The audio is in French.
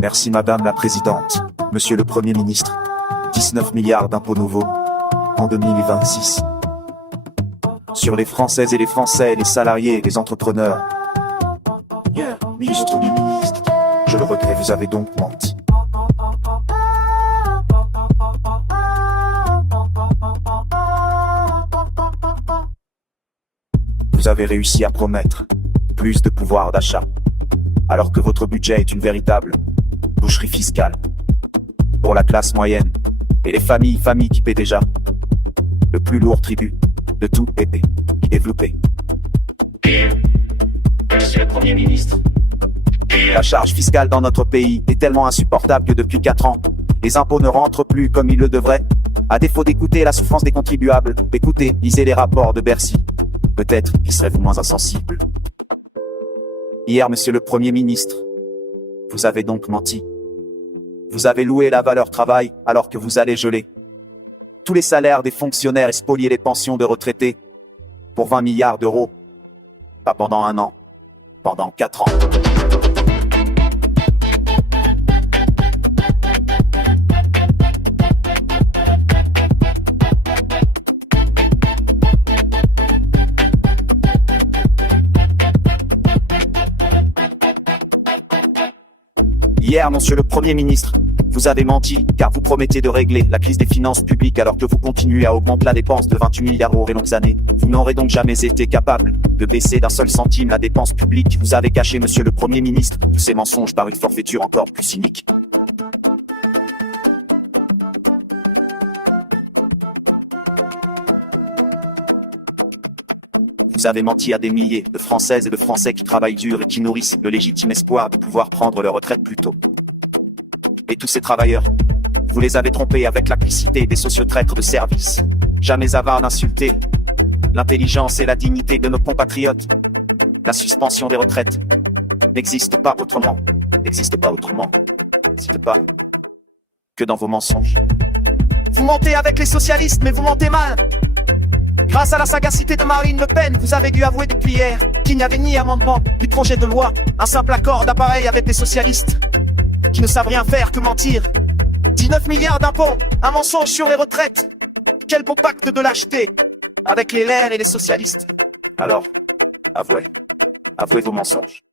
Merci Madame la Présidente, Monsieur le Premier ministre. 19 milliards d'impôts nouveaux en 2026. Sur les Françaises et les Français, les salariés et les entrepreneurs. Hier, ministre du ministre, je le regrette, vous avez donc menti. Vous avez réussi à promettre plus de pouvoir d'achat, alors que votre budget est une véritable boucherie fiscale pour la classe moyenne et les familles qui paient déjà le plus lourd tribut de tout pays développé. Monsieur le Premier ministre, La charge fiscale dans notre pays est tellement insupportable que depuis 4 ans, les impôts ne rentrent plus comme ils le devraient. À défaut d'écouter la souffrance des contribuables, écoutez, lisez les rapports de Bercy. Peut-être y serez-vous moins insensible. Hier, Monsieur le Premier ministre, vous avez donc menti. Vous avez loué la valeur travail alors que vous allez geler tous les salaires des fonctionnaires et spolier les pensions de retraités pour 20 milliards d'euros. Pas pendant 1 an, pendant 4 ans. Hier, Monsieur le Premier ministre, vous avez menti, car vous promettez de régler la crise des finances publiques alors que vous continuez à augmenter la dépense de 28 milliards d'euros et longues années. Vous n'aurez donc jamais été capable de baisser d'un seul centime la dépense publique. Vous avez caché, Monsieur le Premier ministre, tous ces mensonges par une forfaiture encore plus cynique. Vous avez menti à des milliers de Françaises et de Français qui travaillent dur et qui nourrissent le légitime espoir de pouvoir prendre leur retraite plus tôt. Et tous ces travailleurs, vous les avez trompés avec la complicité des sociotraîtres de service. Jamais avoir d'insulter l'intelligence et la dignité de nos compatriotes. La suspension des retraites n'existe pas autrement. N'existe pas autrement. N'existe pas que dans vos mensonges. Vous mentez avec les socialistes, mais vous mentez mal. Grâce à la sagacité de Marine Le Pen, vous avez dû avouer depuis hier qu'il n'y avait ni amendement, ni projet de loi, un simple accord d'appareil avec les socialistes qui ne savent rien faire que mentir. 19 milliards d'impôts, un mensonge sur les retraites. Quel beau pacte de lâcheté avec les LR et les socialistes. Alors, avouez vos mensonges.